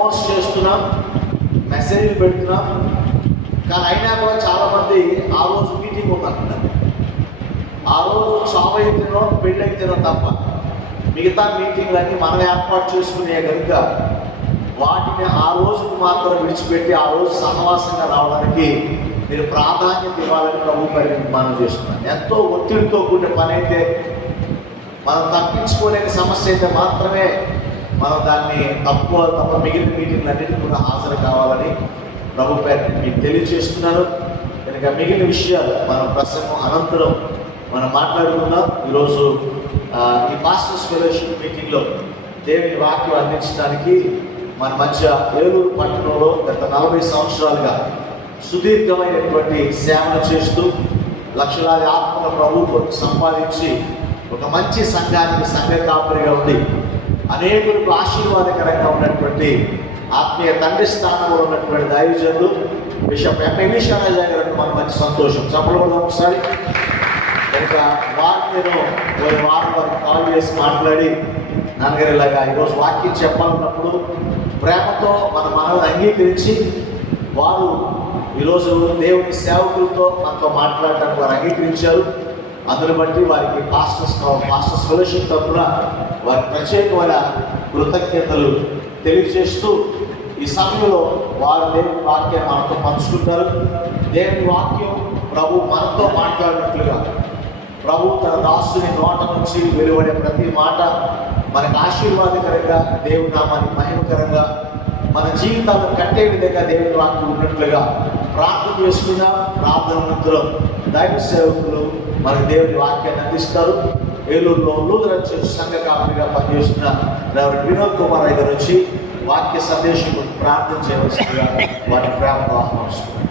Phones చేస్తున్నాం, మెసేజ్లు పెడుతున్నాం. కానీ అయినా కూడా చాలామంది ఆ రోజు మీటింగ్ ఉందంటున్నారు. ఆ రోజు చావు అయితేనో పెళ్ళి అయితేనో తప్ప మిగతా మీటింగ్లన్నీ మనం ఏర్పాటు చేసుకునే కనుక వాటిని ఆ రోజుకు మాత్రం విడిచిపెట్టి ఆ రోజు సహవాసంగా రావడానికి మీరు ప్రాధాన్యత ఇవ్వాలని ప్రభు మనం చేస్తున్నాను. ఎంతో ఒత్తిడితో కూడిన పని అయితే, మనం తప్పించుకోలేని సమస్య అయితే మాత్రమే మనం దాన్ని తప్ప మిగిలిన మీటింగ్లన్నిటికీ కూడా హాజరు కావాలని ప్రభు పేరు మీకు తెలియజేస్తున్నాను. కనుక మిగిలిన విషయాలు మనం ప్రసంగం అనంతరం మనం మాట్లాడుకుందాం. ఈరోజు ఈ పాస్టర్స్ ఫెలోషిప్ మీటింగ్లో దేవుని వాక్యం అందించడానికి మన మధ్య ఏలూరు పట్టణంలో గత 40 సంవత్సరాలుగా సుదీర్ఘమైనటువంటి సేవలు చేస్తూ లక్షలాది ఆత్మల ప్రభుత్వం సంపాదించి ఒక మంచి సంఘానికి సంఘ కాపరిగా ఉండి అనేకులకు ఆశీర్వాదకరంగా ఉన్నటువంటి ఆత్మీయ తండ్రి స్థానంలో ఉన్నటువంటి దైవజనులు బిషప్ ఎలీషా రాజా గారు మన మంచి సంతోషం. చెప్పడం ఒకసారి. కనుక వారిని నేను వారం వారికి కాల్ చేసి మాట్లాడి, నాన్నగారు ఇలాగా ఈరోజు వాక్యం చెప్పాలన్నప్పుడు ప్రేమతో మనల్ని అంగీకరించి వారు ఈరోజు దేవుని సేవకులతో మనతో మాట్లాడడానికి వారు అంగీకరించారు. అందుని బట్టి వారికి పాస్టర్స్ ఫెలోషిప్ తరఫున వారి ప్రత్యేకమైన కృతజ్ఞతలు తెలియజేస్తూ ఈ సమయంలో వారు దేవుని వాక్యాన్ని మనతో పంచుకుంటారు. దేవుని వాక్యం ప్రభు మనతో మాట్లాడినట్లుగా ప్రభు తన దాసుని నోట నుంచి వెలువడే ప్రతి మాట మనకు ఆశీర్వాదకరంగా, దేవుని నామానికి మహిమకరంగా, మన జీవితాలను కట్టే విధంగా దేవుని వాక్యం ఉన్నట్లుగా ప్రార్థన చేసుకున్న ప్రార్థన దైవ సేవకులు మనకు దేవుని వాక్యాన్ని అందిస్తారు. ఏలూరులో లూథరన్ చర్చ్ సంఘ కాపరిగా పనిచేస్తున్న డాక్టర్ వినోద్ కుమార్ గారు వచ్చి వాక్య సందేశం ప్రార్థన చేయవలసిందిగా వాటి ప్రేమను ఆహ్వానిస్తున్నారు.